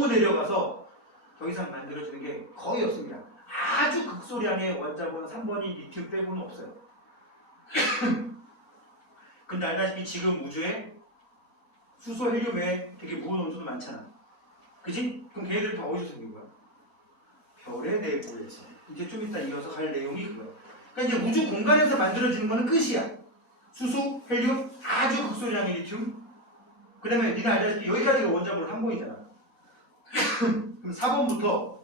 너무 내려가서 더 이상 만들어지는 게 거의 없습니다. 아주 극소량의 원자번호 3번이 리튬 빼고는 없어요. 근데 알다시피 지금 우주에 수소, 헬륨 외에 되게 무거운 원소도 많잖아. 그지? 그럼 걔네들 다 어디서 생긴 거야? 별의 내부에서. 이제 좀 이따 이어서 갈 내용이 그거야. 그러니까 이제 우주 공간에서 만들어지는 거는 끝이야. 수소, 헬륨, 아주 극소량의 리튬. 그 다음에 니가 알다시피 여기까지가 원자번호 3번이잖아. 그럼 4번부터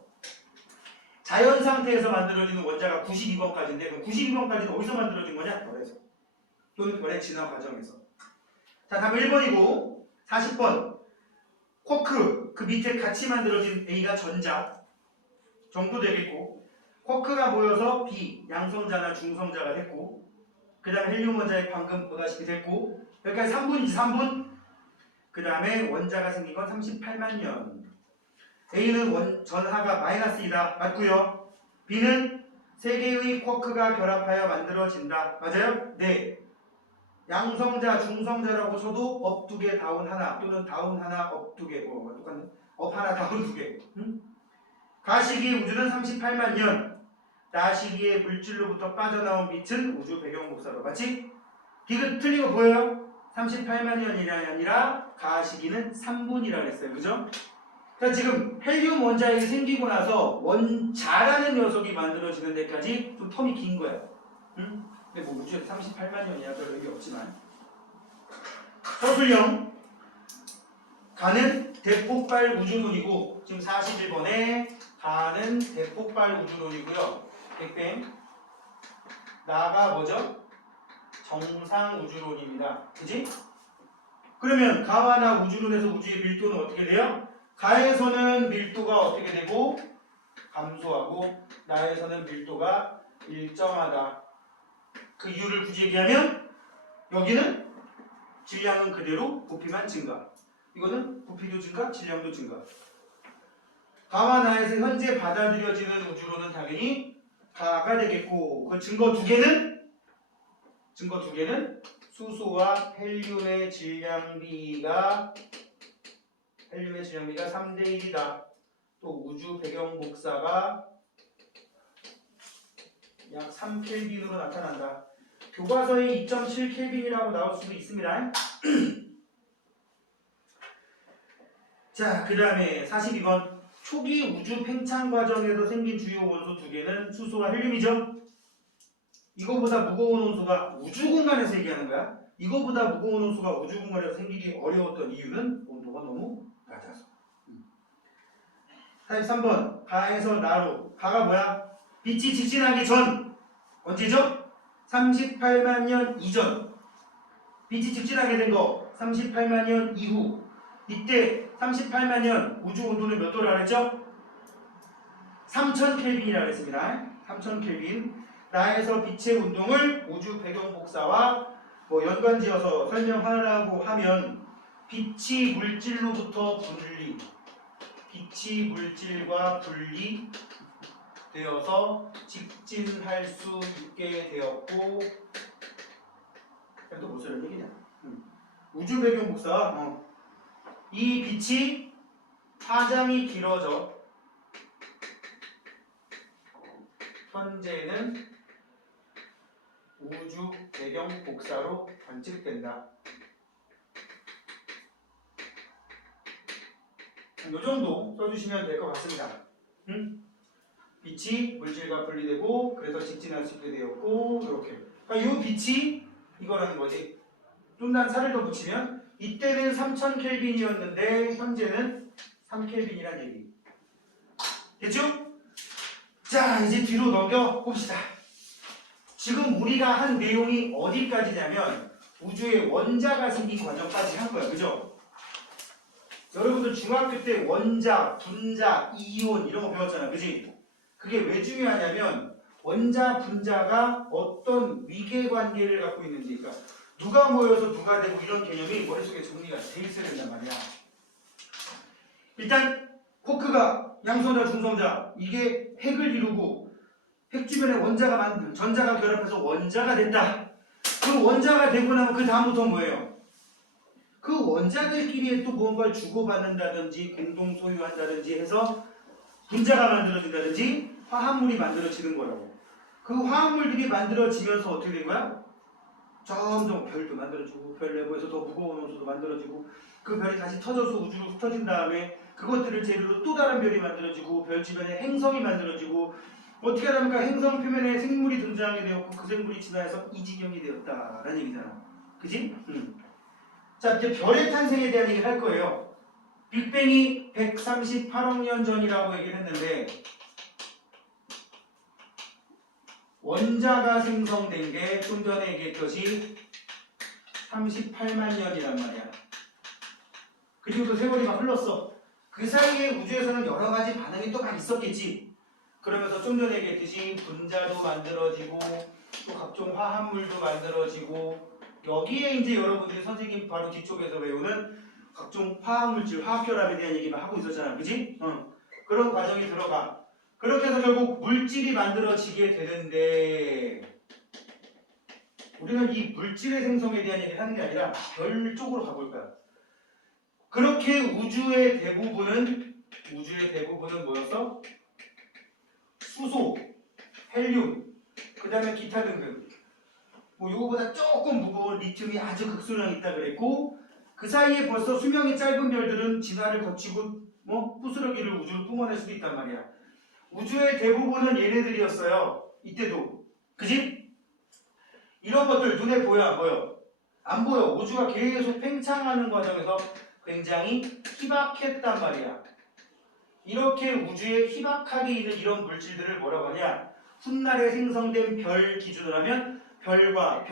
자연 상태에서 만들어지는 원자가 92번까지인데 그럼 92번까지는 어디서 만들어진 거냐? 별에서. 또는 별의 진화 과정에서. 자, 다음 1번이고 40번. 쿼크, 그 밑에 같이 만들어진 A가 전자 정도 되겠고, 쿼크가 모여서 B, 양성자나 중성자가 됐고, 그 다음에 헬륨 원자에 방금 보다시피 됐고, 여기까지 3분이지 3분. 그 다음에 원자가 생긴 건 38만 년. A는 전하가 마이너스이다. 맞고요. B는 3개의 쿼크가 결합하여 만들어진다. 맞아요? 네. 양성자, 중성자라고 쳐도 업 2개, 다운 하나, 또는 다운 하나, 업 2개, 뭐 똑같네. 업 하나, 다운 2개. 응? 가시기 우주는 38만 년. 나시기의 물질로부터 빠져나온 빛은 우주 배경 복사로. 맞지? 디귿 틀린 거 보여요? 38만 년이 아니라 가시기는 3분이라 그랬어요. 그죠? 자, 지금 헬륨 원자핵이 생기고 나서 원자라는 녀석이 만들어지는 데까지 좀 텀이 긴 거야. 응? 근데 뭐 우주에 38만 년이야. 별 의미 없지만. 서술형. 가는 대폭발 우주론이고, 지금 41번에 가는 대폭발 우주론이고요. 빅뱅. 나가 뭐죠? 정상 우주론입니다. 그지? 그러면 가와 나 우주론에서 우주의 밀도는 어떻게 돼요? 가에서는 밀도가 어떻게 되고 감소하고, 나에서는 밀도가 일정하다. 그 이유를 굳이 얘기하면 여기는 질량은 그대로, 부피만 증가. 이거는 부피도 증가, 질량도 증가. 가와 나에서 현재 받아들여지는 우주론은 당연히 가가 되겠고, 그 증거 두 개는 수소와 헬륨의 질량비가 3대 1이다. 또 우주 배경 복사가 약 3켈빈으로 나타난다. 교과서에 2.7켈빈이라고 나올 수도 있습니다. 자, 그 다음에 42번. 초기 우주 팽창 과정에서 생긴 주요 원소 두 개는 수소와 헬륨이죠. 이거보다 무거운 원소가 우주 공간에서 얘기하는 거야. 이거보다 무거운 원소가 우주 공간에서 생기기 어려웠던 이유는 온도가 너무 낮아서. 43번. 가에서 나로. 가가 뭐야? 빛이 직진하기 전. 언제죠? 38만 년 이전. 빛이 직진하게 된 거 38만 년 이후. 이때 38만 년 우주 온도는 몇 도라 그랬죠? 3000켈빈이라고 했습니다. 3000켈빈. 나에서 빛의 운동을 우주 배경 복사와 뭐 연관지어서 설명하라고 하면, 빛이 물질로부터 분리, 빛이 물질과 분리되어서 직진할 수 있게 되었고, 또 무슨 얘기냐? 우주 배경 복사. 이 빛이 파장이 길어져 현재는 우주 배경 복사로 관측된다. 이 정도 써주시면 될 것 같습니다. 빛이 물질과 분리되고 그래서 직진할 수 있게 되었고, 이렇게. 그러니까 이 빛이 이거라는 거지. 좀 난 살을 더 붙이면 이때는 3000켈빈이었는데 현재는 3켈빈이란 얘기. 됐죠? 자, 이제 뒤로 넘겨 봅시다. 지금 우리가 한 내용이 어디까지냐면 우주에 원자가 생긴 과정까지 한 거야. 그죠? 여러분들 중학교 때 원자, 분자, 이온 이런 거 배웠잖아. 그지? 그게 왜 중요하냐면 원자, 분자가 어떤 위계관계를 갖고 있는지, 그러니까 누가 모여서 누가 되고 이런 개념이 머릿속에 정리가 돼 있어야 된단 말이야. 일단 쿼크가 양성자, 중성자, 이게 핵을 이루고 핵 주변에 원자가 전자가 결합해서 원자가 됐다. 그럼 원자가 되고 나면 그 다음부터 뭐예요? 그 원자들끼리 또 무언가를 주고받는다든지 공동 소유한다든지 해서 분자가 만들어진다든지 화합물이 만들어지는 거라고. 그 화합물들이 만들어지면서 어떻게 된 거야? 점점 별도 만들어지고 별 내부에서 더 무거운 원소도 만들어지고 그 별이 다시 터져서 우주로 흩어진 다음에 그것들을 재료로 또 다른 별이 만들어지고 별 주변에 행성이 만들어지고 어떻게 하랍니까? 행성 표면에 생물이 등장하게 되었고 그 생물이 진화해서 이 지경이 되었다라는 얘기잖아. 그지? 자, 이제 별의 탄생에 대한 얘기를 할 거예요. 빅뱅이 138억 년 전이라고 얘기를 했는데 원자가 생성된 게 좀 전에 얘기했듯이 38만 년이란 말이야. 그리고 또 세월이 막 흘렀어. 그 사이에 우주에서는 여러 가지 반응이 또 막 있었겠지. 그러면서 좀 전에 얘기했듯이 분자도 만들어지고 또 각종 화합물도 만들어지고 여기에 이제 여러분들이 선생님 바로 뒤쪽에서 배우는 각종 화학물질, 화학결합에 대한 얘기만 하고 있었잖아. 그지? 그런 과정이 들어가. 그렇게 해서 결국 물질이 만들어지게 되는데 우리는 이 물질의 생성에 대한 얘기를 하는 게 아니라 별 쪽으로 가볼 거야. 그렇게 우주의 대부분은 뭐였어? 수소, 헬륨, 그 다음에 기타 등등. 뭐 요거보다 조금 무거운 리튬이 아주 극소량 있다 그랬고 그 사이에 벌써 수명이 짧은 별들은 진화를 거치고 뭐 부스러기를 우주로 뿜어낼 수도 있단 말이야. 우주의 대부분은 얘네들이었어요. 이때도. 그지? 이런 것들 눈에 보여 안 보여? 안 보여. 우주가 계속 팽창하는 과정에서 굉장히 희박했단 말이야. 이렇게 우주에 희박하게 있는 이런 물질들을 뭐라고 하냐? 훗날에 생성된 별 기준으로 하면 별과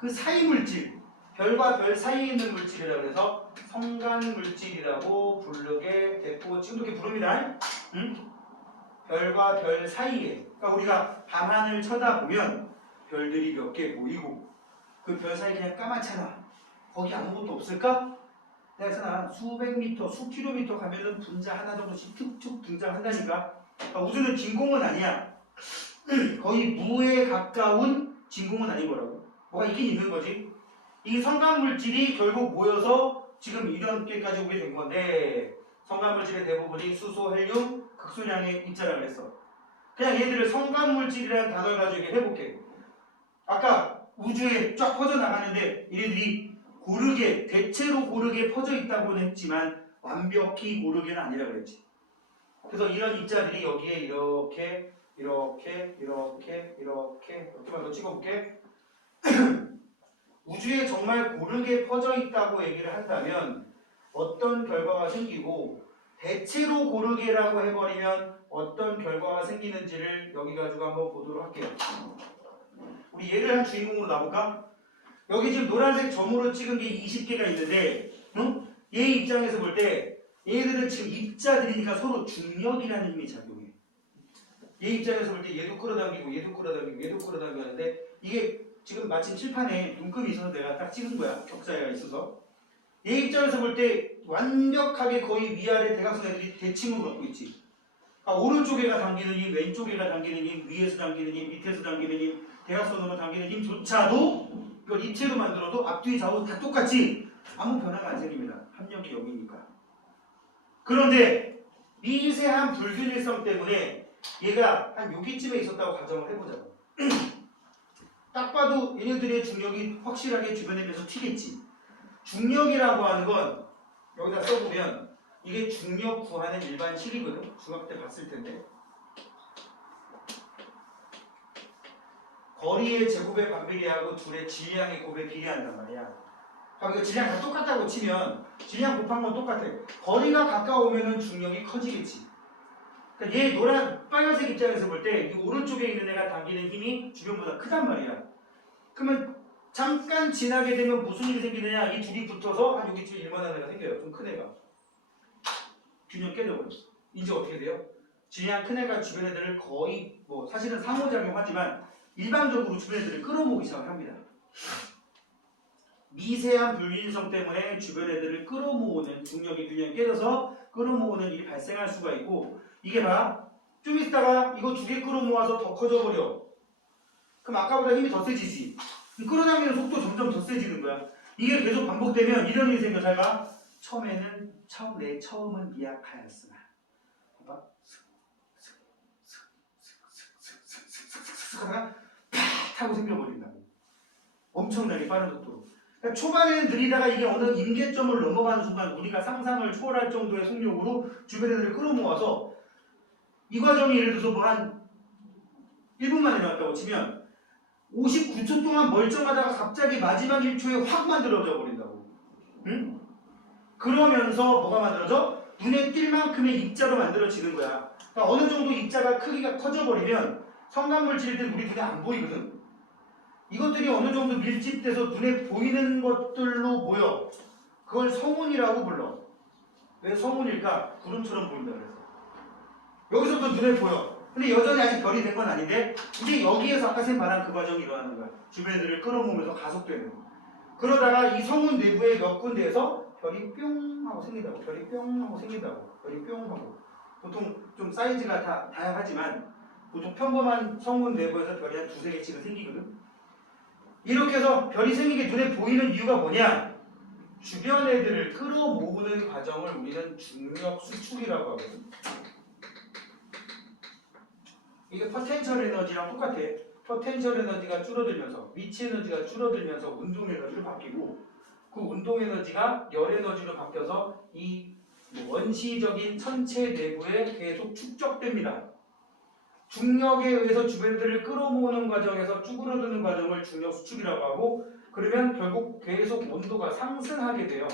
그 사이 물질, 별과 별 사이에 있는 물질이라고 해서 성간 물질이라고 부르게 됐고 지금 이렇게 부릅니다. 응? 별과 별 사이에, 그러니까 우리가 밤하늘 쳐다보면 별들이 몇 개 보이고 그 별 사이 그냥 까맣잖아. 거기 아무것도 없을까? 내가 했잖아. 수백 미터, 수 킬로미터 가면은 분자 하나 정도씩 툭툭 등장한다니까. 그러니까 우주는 진공은 아니야. 거의 무에 가까운 진공은 아닌 거라고. 뭐가 있긴 있는 거지. 이 성간물질이 결국 모여서 지금 이렇게까지 오게 된 건데 성간물질의 대부분이 수소, 헬륨, 극소량의 입자라고 그랬어. 그냥 얘들을 성간물질이라는 단어를 가지고 해볼게. 아까 우주에 쫙 퍼져나가는데 얘네들이 고르게, 대체로 고르게 퍼져 있다고는 했지만 완벽히 고르게는 아니라고 그랬지. 그래서 이런 입자들이 여기에 이렇게만 더 찍어볼게. 우주에 정말 고르게 퍼져 있다고 얘기를 한다면 어떤 결과가 생기고 대체로 고르게라고 해버리면 어떤 결과가 생기는지를 여기 가지고 한번 보도록 할게요. 우리 얘를 한 주인공으로 놔볼까? 여기 지금 노란색 점으로 찍은 게 20개가 있는데 얘 입장에서 볼 때 얘들은 지금 입자들이니까 서로 중력이라는 힘이 작용해. 얘 입장에서 볼 때 얘도 끌어당기고 얘도 끌어당기고 얘도 끌어당기고 하는데 이게 지금 마침 칠판에 눈금이 있어서 내가 딱 찍은 거야. 격자가 있어서. 얘 입장에서 볼 때 완벽하게 거의 위아래 대각선 애들이 대칭으로 갖고 있지. 그러니까 오른쪽에가 당기는 힘, 왼쪽에가 당기는 힘, 위에서 당기는 힘, 밑에서 당기는 힘, 대각선으로 당기는 힘조차도 이걸 입체로 만들어도 앞뒤 좌우 다 똑같이 아무 변화가 안 생깁니다. 합력이 0이니까. 그런데 미세한 불균일성 때문에 얘가 한 여기쯤에 있었다고 가정을 해보자고. 딱 봐도 얘네들의 중력이 확실하게 주변에 비해서 튀겠지. 중력이라고 하는 건 여기다 써보면 이게 중력 구하는 일반 식이거든. 중학교 때 봤을 텐데. 거리의 제곱에 반비례하고 둘의 질량의 곱에 비례한단 말이야. 그러니까 질량 다 똑같다고 치면 질량 곱한 건 똑같아. 거리가 가까우면 중력이 커지겠지. 그러니까 얘 노란 빨간색 입장에서 볼 때 이 오른쪽에 있는 애가 당기는 힘이 주변보다 크단 말이야. 그러면 잠깐 지나게 되면 무슨 일이 생기느냐? 이 둘이 붙어서 한 여기쯤 일만한 애가 생겨요. 좀 큰 애가. 균형 깨져버렸어. 이제 어떻게 돼요? 질량 큰 애가 주변 애들을 거의 뭐 사실은 상호작용하지만 일반적으로 주변 애들을 끌어모으기 시작을 합니다. 미세한 불균일성 때문에 주변 애들을 끌어모으는 중력이 균형이 깨져서 끌어모으는 일이 발생할 수가 있고 이게 봐. 좀 있다가 이거 두 개 끌어모아서 더 커져버려. 그럼 아까보다 힘이 더 세지지. 끌어당기는 속도 점점 더 세지는 거야. 이게 계속 반복되면 이런 일이 생겨. 잘 봐. 내 처음은 미약하였으나 봐봐. 하다가 팍 하고 생겨버린다고. 엄청나게 빠른 속도로. 그러니까 초반에는 느리다가 이게 어느 임계점을 넘어가는 순간 우리가 상상을 초월할 정도의 속력으로 주변 애들을 끌어모아서 이 과정이 예를 들어서 뭐 한 1분 만에 나왔다고 치면 59초 동안 멀쩡하다가 갑자기 마지막 1초에 확 만들어져 버린다고. 응? 그러면서 뭐가 만들어져? 눈에 띌 만큼의 입자로 만들어지는 거야. 그러니까 어느 정도 입자가 크기가 커져버리면 성간물질들 우리 눈에 안 보이거든? 이것들이 어느 정도 밀집돼서 눈에 보이는 것들로 보여. 그걸 성운이라고 불러. 왜 성운일까? 구름처럼 보인다 그래서. 여기서도 눈에 보여. 근데 여전히 아직 별이 된 건 아닌데 이제 여기에서 아까 쌤 말한 그 과정이 일어나는 거야. 주변 애들을 끌어모으면서 가속되는 거야. 그러다가 이 성운 내부의 몇 군데에서 별이 뿅 하고 생긴다고. 별이 뿅 하고 생긴다고. 별이 뿅 하고. 보통 좀 사이즈가 다 다양하지만 보통 평범한 성운 내부에서 별이 한 두세 개씩은 생기거든. 이렇게 해서 별이 생기게 눈에 보이는 이유가 뭐냐? 주변 애들을 끌어모으는 과정을 우리는 중력 수축이라고 하거든. 이게 포텐셜 에너지랑 똑같아. 포텐셜 에너지가 줄어들면서 위치 에너지가 줄어들면서 운동 에너지로 바뀌고 그 운동 에너지가 열 에너지로 바뀌어서 이 원시적인 천체 내부에 계속 축적됩니다. 중력에 의해서 주변들을 끌어모으는 과정에서 쭈그러드는 과정을 중력 수축이라고 하고 그러면 결국 계속 온도가 상승하게 돼요.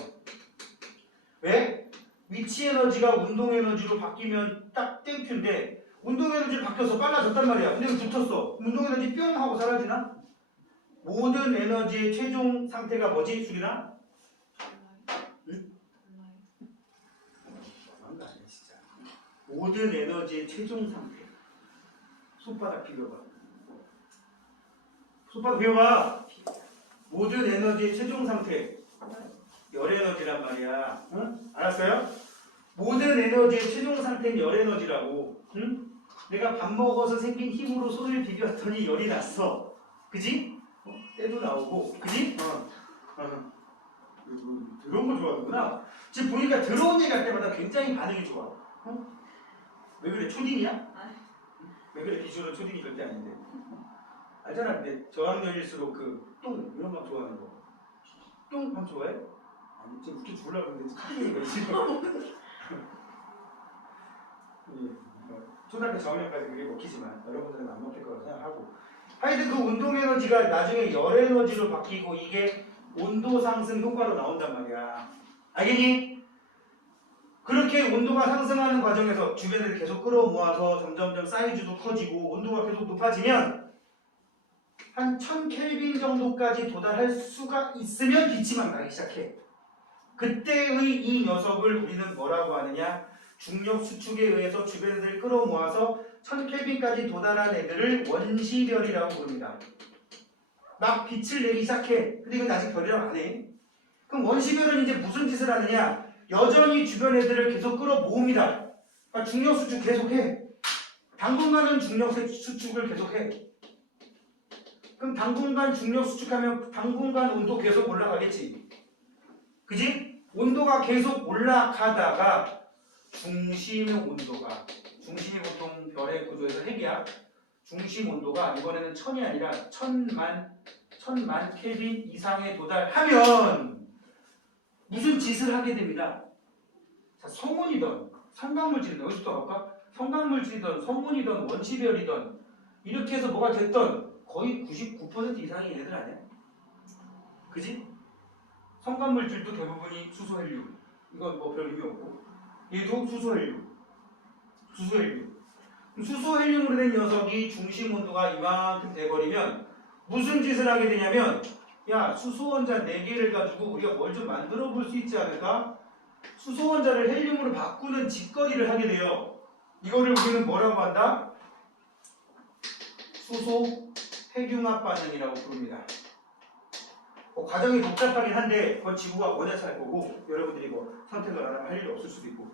왜? 위치 에너지가 운동 에너지로 바뀌면 딱 땡큐인데 운동 에너지로 바뀌어서 빨라졌단 말이야. 근데 붙었어. 운동 에너지 뿅 하고 사라지나? 모든 에너지의 최종 상태가 뭐지? 수리나? 응? 진짜. 모든 에너지의 최종 상태. 손바닥 비벼봐. 손바닥 비벼봐. 모든 에너지의 최종 상태. 열 에너지란 말이야. 응? 알았어요? 모든 에너지의 최종 상태는 열 에너지라고. 응? 내가 밥 먹어서 생긴 힘으로 손을 비볐더니 열이 났어. 그지? 때도 나오고. 그지? 들어온 거 좋아하는구나. 지금 보니까 들어온 얘기 할 때마다 굉장히 반응이 좋아. 응? 왜 그래? 초딩이야? 왜 그래? 비주얼은 초딩이 절대 아닌데. 알잖아. 근데 저학년일수록 그 똥 이런 거 좋아하는 거. 똥 밥 좋아해? 아니 지금 웃겨 죽으려고 했는데 크게 얘기해 지금. 초등학교 저학년까지 그게 먹히지만 여러분들은 안 먹힐 거라고 생각하고 하여튼 그 운동 에너지가 나중에 열 에너지로 바뀌고 이게 온도 상승 효과로 나온단 말이야. 알겠니? 그렇게 온도가 상승하는 과정에서 주변을 계속 끌어모아서 점점점 사이즈도 커지고 온도가 계속 높아지면 한 1000켈빈 정도까지 도달할 수가 있으면 빛이 막 나기 시작해. 그때의 이 녀석을 우리는 뭐라고 하느냐? 중력 수축에 의해서 주변을 끌어모아서 1000켈빈까지 도달한 애들을 원시별이라고 부릅니다. 막 빛을 내기 시작해. 근데 이건 아직 별이라고 안 해. 그럼 원시별은 이제 무슨 짓을 하느냐? 여전히 주변 애들을 계속 끌어모읍니다. 그러니까 중력 수축 계속해. 당분간은 중력 수축을 계속해. 그럼 당분간 중력 수축하면 당분간 온도 계속 올라가겠지. 그지? 온도가 계속 올라가다가 중심의 온도가 중심이 보통 별의 구조에서 핵이야. 중심 온도가 이번에는 1000이 아니라 1000만 켈빈 이상에 도달하면 무슨 짓을 하게 됩니다. 자, 성운이든 성강물질이든 어디서부터 갈까? 성강물질이든 성운이든 원시별이든 이렇게 해서 뭐가 됐든 거의 99% 이상이 얘네들 아니야? 그지? 성간물질도 대부분이 수소헬륨. 이건 뭐 별 의미 없고. 얘도 수소헬륨. 수소헬륨으로 된 녀석이 중심 온도가 이만큼 돼버리면 무슨 짓을 하게 되냐면 야 수소원자 4개를 가지고 우리가 뭘 좀 만들어 볼 수 있지 않을까? 수소원자를 헬륨으로 바꾸는 짓거리를 하게 돼요. 이거를 우리는 뭐라고 한다? 수소 핵융합 반응이라고 부릅니다. 과정이 복잡하긴 한데 그건 지구가 원해서 할 거고 여러분들이 뭐 선택을 안 하면 할 일이 없을 수도 있고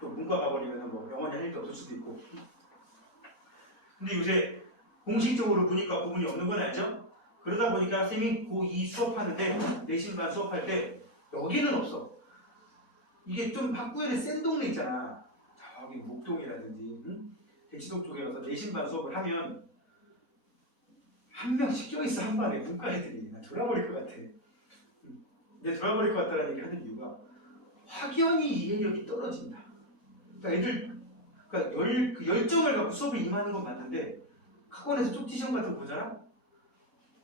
또 문과 가버리면 뭐 영원히 할 일도 없을 수도 있고 근데 요새 공식적으로 보니까 구분이 없는 건 알죠? 그러다 보니까 쌤이 고2 수업하는데 내신반 수업할 때 여기는 없어. 이게 좀 학구열이 센 동네 있잖아. 저기 목동이라든지 응? 대치동 쪽에 가서 내신반 수업을 하면 한 명씩 껴있어 한 반에 문과 애들이. 나 돌아버릴 것 같아. 근데 돌아버릴 것 같다라는 얘기 하는 이유가 확연히 이해력이 떨어진다. 그러니까 애들 그러니까 그 열정을 갖고 수업에 임하는 건 맞는데 학원에서 쪽지 시험 같은 거 보잖아?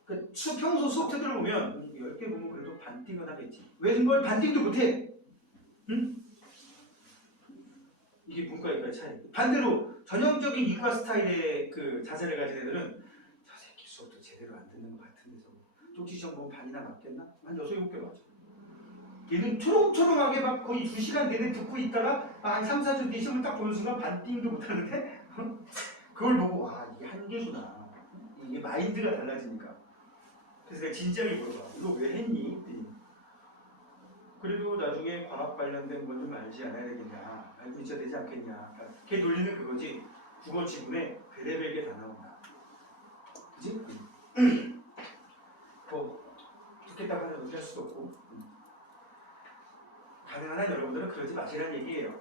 그러니까 평소 수업 태도를 보면 10개 보면 그래도 반띵은 하겠지. 왜 이걸 반띵도 못해? 응? 이게 문과의 차이. 반대로 전형적인 이과 스타일의 그 자세를 가진 애들은 저 새끼 수업도 제대로 안 듣는 것 같은데 저거 쪽지 시험 보면 반이나 맞겠나? 한 6, 7개 맞아. 얘는 초롱초롱하게 막 거의 2시간 내내 듣고 있다가 한 3, 4주 뒤에 시험을 딱 보는 순간 반띵도 못하는데 그걸 보고 와 이게 한계구나. 이게 마인드가 달라지니까. 그래서 내가 진지하게 물어봐. 이거 왜 했니? 그래도 나중에 과학 관련된 건 좀 알지 않아야 되겠냐. 알고 있어야 되지 않겠냐. 걔 논리는 그거지. 국어 지문에 별의별 게 다 나온다. 그치? 뭐 듣겠다고 하면 어떻게 할 수도 없고. 가능한 한 여러분들은 그러지 마시라는 얘기예요.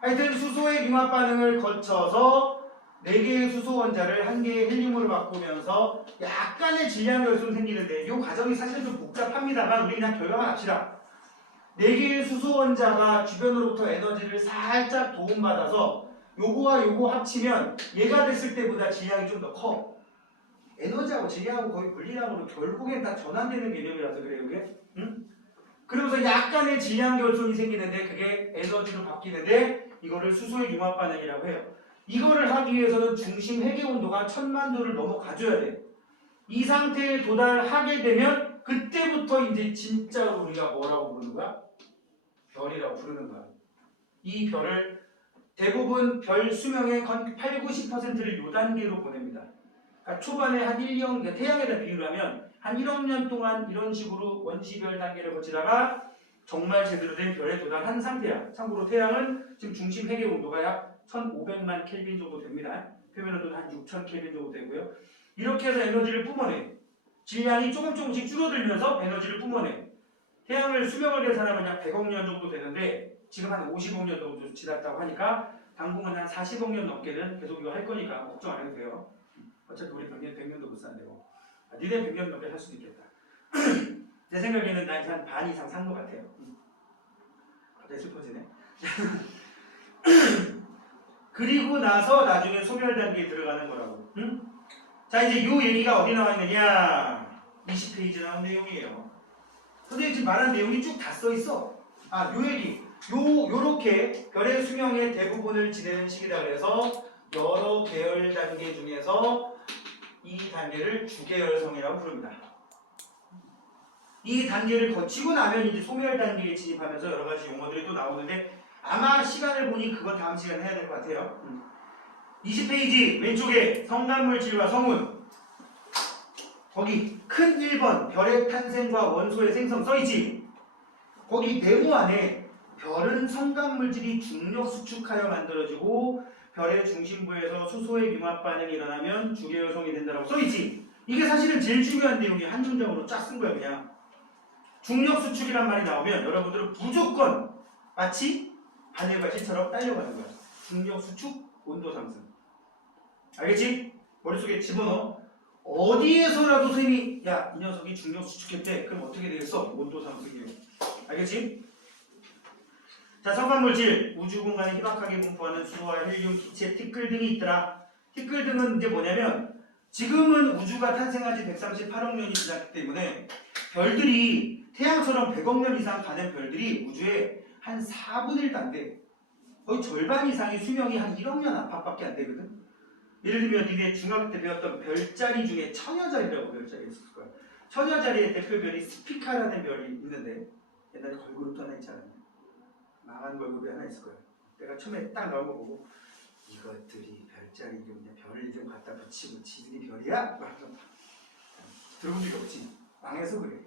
하여튼 수소의 융합 반응을 거쳐서 4개의 수소 원자를 1개의 헬륨으로 바꾸면서 약간의 질량 결손이 생기는데 이 과정이 사실 좀 복잡합니다만 우리 그냥 결과만 합시다. 4개의 수소 원자가 주변으로부터 에너지를 살짝 도움받아서 요거와 요거 합치면 얘가 됐을 때보다 질량이 좀 더 커. 에너지하고 질량하고 거의 분리량으로 결국엔 다 전환되는 개념이라서 그래요, 그게? 응? 그러면서 약간의 질량 결손이 생기는데 그게 에너지로 바뀌는데 이거를 수소의 융합 반응이라고 해요. 이거를 하기 위해서는 중심 회계 온도가 1000만 도를 넘어가줘야 돼. 이 상태에 도달하게 되면 그때부터 이제 진짜로 우리가 뭐라고 부르는 거야? 별이라고 부르는 거야. 이 별을 대부분 별 수명의 8, 90%를 요 단계로 보냅니다. 그러니까 초반에 한 1, 2억, 그러니까 태양에다 비유를 하면 한 1억 년 동안 이런 식으로 원시별 단계를 거치다가 정말 제대로 된 별에 도달한 상태야. 참고로 태양은 지금 중심 회계 온도가 약 1500만 켈빈 정도 됩니다. 표면 온도는 한 6000 켈빈 정도 되고요. 이렇게 해서 에너지를 뿜어내. 질량이 조금씩 줄어들면서 에너지를 뿜어내. 태양을 수명을 계산하면 약 100억 년 정도 되는데 지금 한 50억 년 정도 지났다고 하니까 당분간 한 40억 년 넘게는 계속 이거 할 거니까 걱정 안 해도 돼요. 어차피 우리 100년도 못 산대요. 니네 100년 넘게 살 수도 있겠다. 내 생각에는 나 한 반 이상 산 것 같아요. 갑자기 슬퍼지네. 그리고 나서 나중에 소멸 단계에 들어가는 거라고. 응? 자 이제 요 얘기가 어디 나와 있느냐? 20페이지 나온 내용이에요. 선생님 지금 말한 내용이 쭉 다 써 있어. 요 얘기. 요렇게 별의 수명의 대부분을 지내는 시기다 그래서 여러 계열 단계 중에서 이 단계를 주계열성이라고 부릅니다. 이 단계를 거치고 나면 이제 소멸 단계에 진입하면서 여러 가지 용어들이 또 나오는데 아마 시간을 보니 그건 다음 시간에 해야 될 것 같아요. 20페이지 왼쪽에 성간물질과 성운 거기 큰 1번 별의 탄생과 원소의 생성 써있지. 거기 네모 안에 별은 성간물질이 중력 수축하여 만들어지고 별의 중심부에서 수소의 융합 반응이 일어나면 주계열성이 된다고 써있지. 이게 사실은 제일 중요한 내용이 한 문장으로 쫙 쓴 거야 그냥. 중력 수축이란 말이 나오면 여러분들은 무조건 마치 바늘과 실처럼 딸려가는 거야. 중력 수축, 온도 상승. 알겠지? 머릿속에 집어넣어. 어디에서라도 선생님이 야, 이 녀석이 중력 수축했대. 그럼 어떻게 되겠어? 온도 상승이요. 알겠지? 자, 성간물질, 우주 공간에 희박하게 분포하는 수소와 헬륨, 기체, 티끌 등이 있더라. 티끌 등은 이제 뭐냐면 지금은 우주가 탄생한 지 138억 년이 지났기 때문에 별들이 태양처럼 100억 년 이상 가는 별들이 우주에 한 4분의 1도 안 돼. 거의 절반 이상이 수명이 한 1억 년 안팎밖에 안 되거든. 예를 들면 니네 중학교 때 배웠던 별자리 중에 처녀자리라고 별자리가 있을 거야. 처녀자리의 대표별이 스피카라는 별이 있는데 옛날에 걸그룹도 하나 있지 않았냐? 망한 걸그룹이 하나 있을 거야. 내가 처음에 딱 나온 거 보고 이것들이 별자리 이름이냐 별을 이름 갖다 붙이고 지들이 별이야? 들어본 적이 없지. 망해서 그래.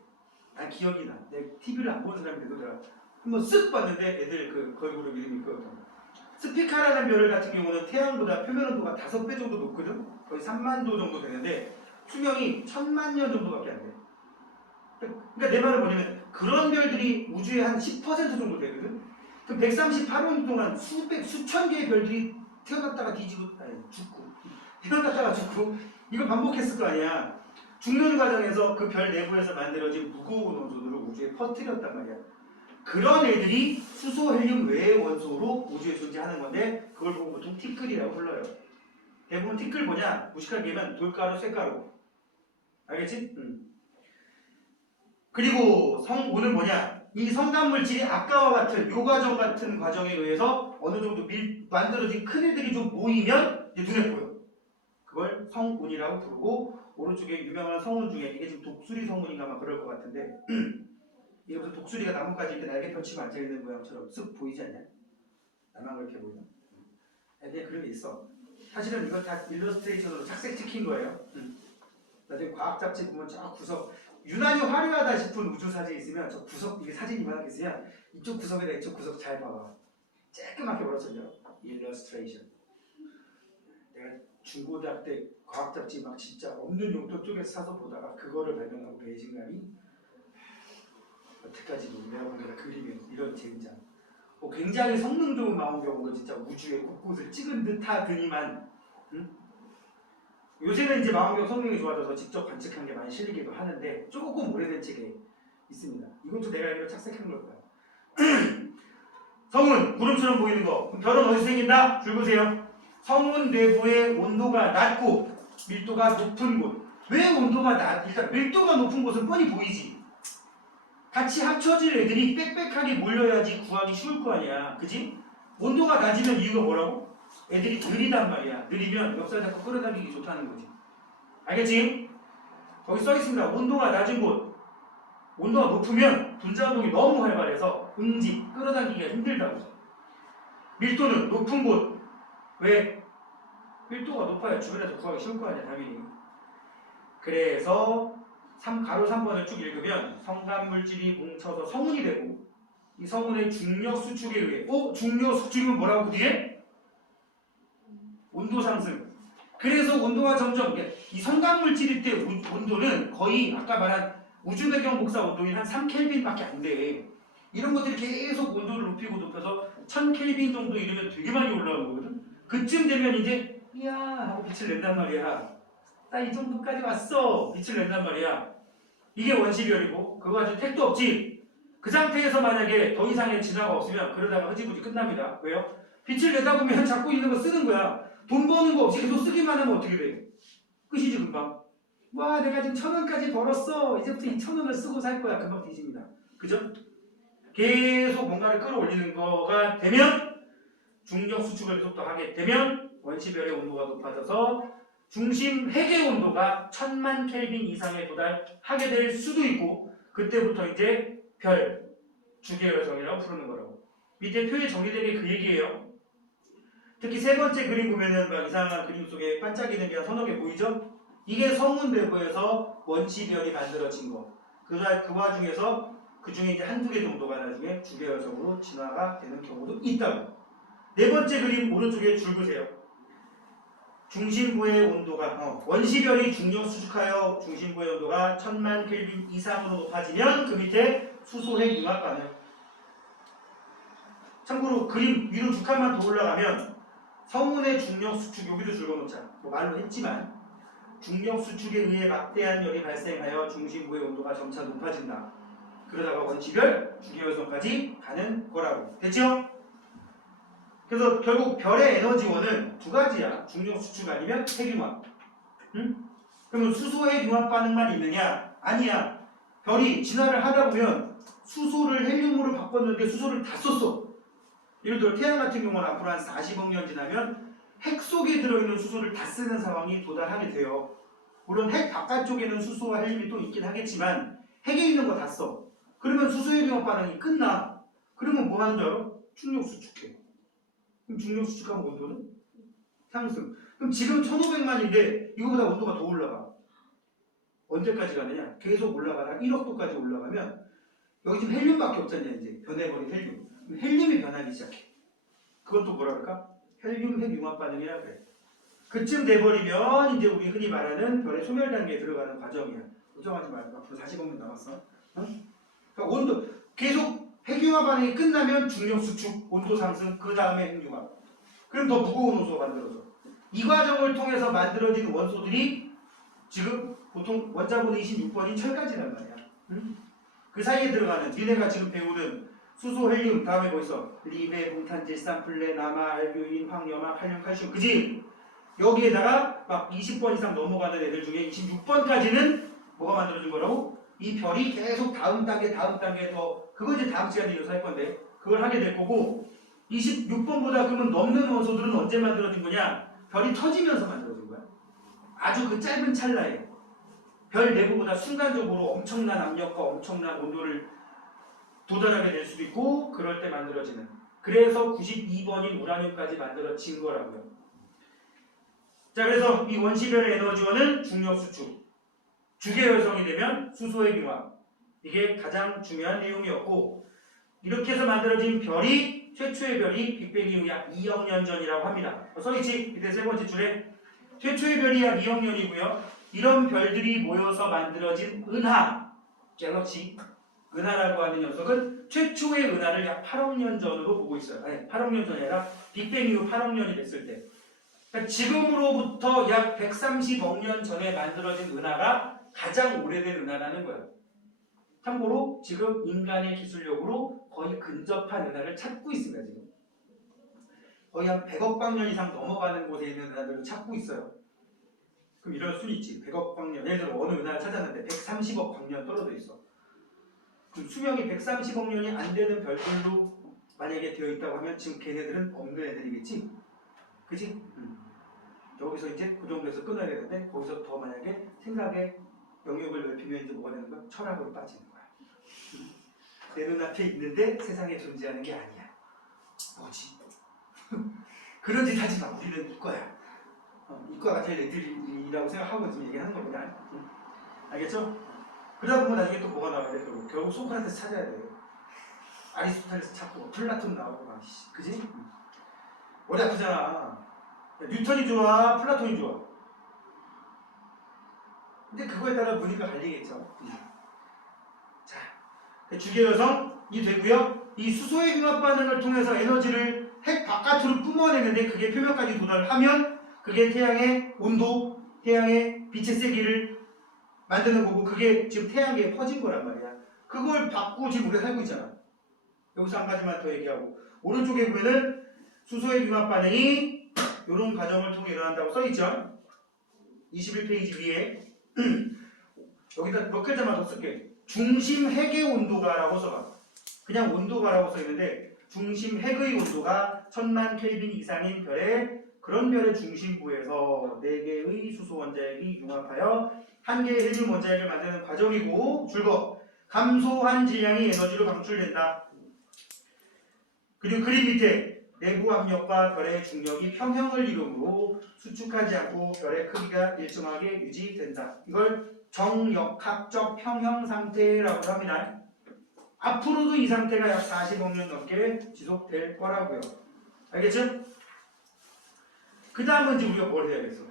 난 기억이 나. 내 TV를 안 본 사람인데도 내가 한번 쓱 봤는데 애들 그 걸그룹 이름이 그거였던 거. 스피카라는 별 같은 경우는 태양보다 표면 온도가 5배 정도 높거든? 거의 3만 도 정도 되는데 수명이 1000만 년 정도밖에 안 돼. 그러니까 내 말은 뭐냐면 그런 별들이 우주의 한 10% 정도 되거든. 그럼 138억 동안 수천 개의 별들이 태어났다가 뒤지고 죽고 태어났다가 죽고 이걸 반복했을 거 아니야. 죽는 과정에서 그 별 내부에서 만들어진 무거운 원소들을 우주에 퍼뜨렸단 말이야. 그런 애들이 수소, 헬륨 외의 원소로 우주에 존재하는 건데 그걸 보고 보통 티끌이라고 불러요. 대부분 티끌 뭐냐? 무식하게 얘기하면 돌가루, 쇳가루. 알겠지? 그리고 성운은 뭐냐? 이 성간물질이 아까와 같은 요 과정 같은 과정에 의해서 어느 정도 만들어진 큰 애들이 좀 모이면 이제 눈에 보여. 그걸 성운이라고 부르고 오른쪽에 유명한 성운 중에 이게 지금 독수리 성운인가 막 그럴 것 같은데 이게 무슨 독수리가 나뭇가지 이렇게 날개 펼치고 앉아있는 모양처럼 쓱 보이지 않냐? 나만 그렇게 보이나? 이게 그런 게 있어. 사실은 이거 다 일러스트레이션으로 착색 찍힌 거예요. 나중에 과학 잡지 보면 저 구석 유난히 화려하다 싶은 우주 사진이 있으면 저 구석 이게 사진이 만약에 있으면 이쪽 구석에다 이쪽 구석 잘 봐봐. 쬐끄맣게 벌어져요. 일러스트레이션. 내가 중고등학교 때 과학 잡지 막 진짜 없는 용돈 쪽에서 사서 보다가 그거를 발견하고 배신감이 여태까지도 내가 본 게 그림에 이런 젠장. 굉장히 성능 좋은 망원경으로 진짜 우주의 곳곳을 찍은 듯하더니만 요새는 이제 망원경 성능이 좋아져서 직접 관측한 게 많이 실리기도 하는데 조금 오래된 책에 있습니다. 이것도 내가 알기로 착색한 걸 거야. 성운, 구름처럼 보이는 거. 그럼 별은 어디서 생긴다? 줄 보세요. 성운 내부의 온도가 낮고 밀도가 높은 곳. 왜 온도가 일단 밀도가 높은 곳은 뻔히 보이지. 같이 합쳐질 애들이 빽빽하게 몰려야지 구하기 쉬울 거 아니야. 그지? 온도가 낮으면 이유가 뭐라고? 애들이 느리단 말이야. 느리면 멱살 잡고 끌어당기기 좋다는 거지. 알겠지? 거기 써 있습니다. 온도가 낮은 곳. 온도가 높으면 분자운동이 너무 활발해서 끌어당기기가 힘들다고. 밀도는 높은 곳. 왜? 밀도가 높아야 주변에서 구하기 쉬울 거 아니야, 당연히. 그래서 가로 3번을 쭉 읽으면 성간물질이 뭉쳐서 성운이 되고 이 성운의 중력 수축에 의해 중력 수축은 뭐라고 그 뒤에? 온도 상승. 그래서 온도가 점점 이 성간물질일 때 온도는 거의 아까 말한 우주 배경 복사 온도인 한 3켈빈밖에 안 돼. 이런 것들이 계속 온도를 높여서 1000켈빈 정도 이르면 되게 많이 올라오는 거거든. 그쯤 되면 이제 이야 하고 빛을 낸단 말이야. 나 이 정도까지 왔어. 빛을 낸단 말이야. 이게 원시별이고 그거 가지고 택도 없지. 그 상태에서 만약에 더 이상의 진화가 없으면 그러다가 흐지부지 끝납니다. 왜요? 빛을 내다 보면 잡고 있는 거 쓰는 거야. 돈 버는 거 없이 계속 쓰기만 하면 어떻게 돼? 끝이지 금방. 와 내가 지금 1000원까지 벌었어. 이제부터 2000원을 쓰고 살 거야. 금방 뒤집니다. 그죠? 계속 뭔가를 끌어올리는 거가 되면 중력 수축을 계속 더 하게 되면 원시별의 온도가 높아져서 중심 핵의 온도가 1000만 켈빈 이상에 도달하게 될 수도 있고 그때부터 이제 별, 주계열성이라고 부르는 거라고. 밑에 표에 정리된 게 그 얘기예요. 특히 세 번째 그림 보면은 막 이상한 그림 속에 반짝이는 게 한 서너 개 보이죠? 이게 성운 내부에서 원시별이 만들어진 거. 그 와중에서 그 중에 이제 한두 개 정도가 나중에 주계열성으로 진화가 되는 경우도 있다고. 네 번째 그림 오른쪽에 줄 보세요. 중심부의 온도가 원시별이 중력 수축하여 중심부의 온도가 1000만 켈빈 이상으로 높아지면 그 밑에 수소핵 융합 반응. 참고로 그림 위로 두 칸만 더 올라가면 성운의 중력 수축 여기도 줄거놓자. 뭐 말로 했지만 중력 수축에 의해 막대한 열이 발생하여 중심부의 온도가 점차 높아진다. 그러다가 원시별, 주계열성까지 가는 거라고. 됐죠? 그래서 결국 별의 에너지원은 두 가지야. 중력 수축 아니면 핵융합. 그러면 수소핵 융합 반응만 있느냐? 아니야. 별이 진화를 하다 보면 수소를 헬륨으로 바꿨는데 수소를 다 썼어. 예를 들어 태양 같은 경우는 앞으로 한 40억 년 지나면 핵 속에 들어있는 수소를 다 쓰는 상황이 도달하게 돼요. 물론 핵 바깥쪽에는 수소와 헬륨이 또 있긴 하겠지만 핵에 있는 거 다 써. 그러면 수소핵 융합 반응이 끝나. 그러면 뭐 하는 줄 알아? 중력 수축해. 그럼 중력 수축하면 온도는 상승. 그럼 지금 1500만인데 이거보다 온도가 더 올라가. 언제까지 가느냐? 계속 올라가다가 1억 도까지 올라가면 여기 지금 헬륨밖에 없잖냐 이제 변해버린 헬륨. 헬륨이 변하기 시작해. 그것도 뭐라 그럴까? 헬륨 핵 융합 반응이라 그래. 그쯤 돼버리면 이제 우리 흔히 말하는 별의 소멸 단계에 들어가는 과정이야. 걱정하지 말고 앞으로 40분만 남았어. 응? 그러니까 온도 계속 핵융합 반응이 끝나면 중력 수축, 온도 상승, 그 다음에 핵융합. 그럼 더 무거운 원소가 만들어져. 이 과정을 통해서 만들어진 원소들이 지금 보통 원자번호 26번인 철까지란 말이야. 응? 그 사이에 들어가는 니네가 지금 배우는 수소, 헬륨, 다음에 뭐 있어? 리베, 붕탄, 질산, 플레, 나마, 알교인, 황염화, 칼륨, 칼슘, 그지? 여기에다가 막 20번 이상 넘어가는 애들 중에 26번까지는 뭐가 만들어진 거라고? 이 별이 계속 다음 단계 더 그거 이제 다음 시간에 이어서 할 건데 그걸 하게 될 거고 26번보다 그러면 넘는 원소들은 언제 만들어진 거냐? 별이 터지면서 만들어진 거야. 아주 그 짧은 찰나에 별 내부보다 순간적으로 엄청난 압력과 엄청난 온도를 도달하게 될 수도 있고 그럴 때 만들어지는 그래서 92번인 우라늄까지 만들어진 거라고요. 자 그래서 이 원시별의 에너지원은 중력 수축 주계열성이 되면 수소의 융합 이게 가장 중요한 내용이었고 이렇게 해서 만들어진 별이 최초의 별이 빅뱅 이후 약 2억 년 전이라고 합니다. 써있지? 밑에 세 번째 줄에 최초의 별이 약 2억 년이고요. 이런 별들이 모여서 만들어진 은하 갤럭시 은하라고 하는 녀석은 최초의 은하를 약 8억 년 전으로 보고 있어요. 아니 8억 년 전이 아니라 빅뱅 이후 8억 년이 됐을 때 그러니까 지금으로부터 약 130억 년 전에 만들어진 은하가 가장 오래된 은하라는 거예요. 참고로 지금 인간의 기술력으로 거의 근접한 은하를 찾고 있습니다. 지금 거의 한 100억 광년 이상 넘어가는 곳에 있는 은하들을 찾고 있어요. 그럼 이럴 수는 있지. 100억 광년 예를 들어 어느 은하를 찾았는데 130억 광년 떨어져 있어. 그럼 수명이 130억 년이 안 되는 별들로 만약에 되어 있다고 하면 지금 걔네들은 없는 애들이겠지? 그치? 여기서 이제 그 정도에서 끊어야 되는데 거기서 더 만약에 생각의 영역을 넓히면 이제 뭐가 되는 거야? 철학으로 빠지는 거야. 내 눈앞에 있는데 세상에 존재하는 게 아니야. 뭐지? 그런 짓 하지 마. 우리는 이과야. 이과가 될 애들이라고 생각하고 지금 얘기하는 겁니다. 알겠죠? 그러다 보면 나중에 또 뭐가 나와야 돼? 결국 소크라테스 찾아야 돼. 아리스토텔레스 찾고 플라톤 나오고 막 그지? 머리 아프잖아. 뉴턴이 좋아? 플라톤이 좋아? 근데 그거에 따라 문의가 갈리겠죠. 자, 주계여성이 되고요. 이 수소의 융합 반응을 통해서 에너지를 핵 바깥으로 뿜어내는데 그게 표면까지 도달하면 그게 태양의 온도, 태양의 빛의 세기를 만드는 거고 그게 지금 태양계에 퍼진 거란 말이야. 그걸 받고 지금 우리가 살고 있잖아. 여기서 한 가지만 더 얘기하고 오른쪽에 보면은 수소의 융합 반응이 이런 과정을 통해 일어난다고 써있죠. 21페이지 위에 여기다 몇 글자만 더 쓸게. 중심 핵의 온도가라고 써봐. 그냥 온도가라고 써있는데 중심 핵의 온도가 1000만 켈빈 이상인 별의 그런 별의 중심부에서 4개의 수소 원자핵이 융합하여 1개의 헬륨 원자핵을 만드는 과정이고 줄거 감소한 질량의 에너지로 방출된다. 그리고 그림 밑에 내부 압력과 별의 중력이 평형을 이루므로 수축하지 않고 별의 크기가 일정하게 유지된다. 이걸 정역학적 평형 상태라고 합니다. 앞으로도 이 상태가 약 40억 년 넘게 지속될 거라고요. 알겠죠? 그 다음은 이제 우리가 뭘 해야겠어?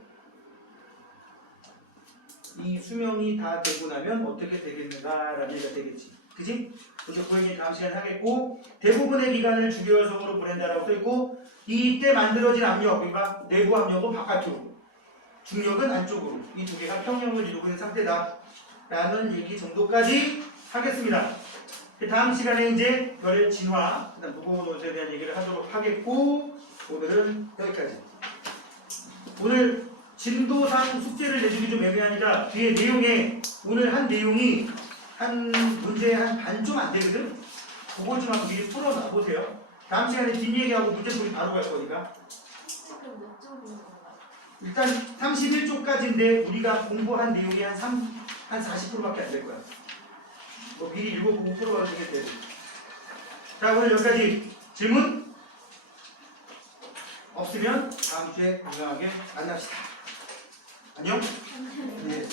이 수명이 다 되고 나면 어떻게 되겠는가라는 얘기가 되겠지. 그지? 그래서 그 얘기 다음 시간에 하겠고 대부분의 기간을 주계열성으로 보낸다라고 써있고 이때 만들어진 압력, 그러니까 내부 압력은 바깥으로 중력은 안쪽으로 이 두 개가 평형을 이루고 있는 상태다 라는 얘기 정도까지 하겠습니다. 다음 시간에 이제 별의 진화, 그다음 무거운 원소에 대한 얘기를 하도록 하겠고 오늘은 여기까지. 오늘 진도상 숙제를 내주기 좀 애매하니까 뒤에 내용에 오늘 한 내용이 한 문제 한 반 좀 안 되거든? 그걸 좀 한번 미리 풀어놔 보세요. 다음 시간에 뒷얘기하고 문제풀이 바로 갈 거니까. 일단 31쪽까지인데 우리가 공부한 내용이 한 40%밖에 안 될 거야. 뭐 미리 읽어보고 풀어봐도 되겠대. 자, 오늘 여기까지. 질문? 없으면 다음 주에 건강하게 만납시다. 안녕? 네.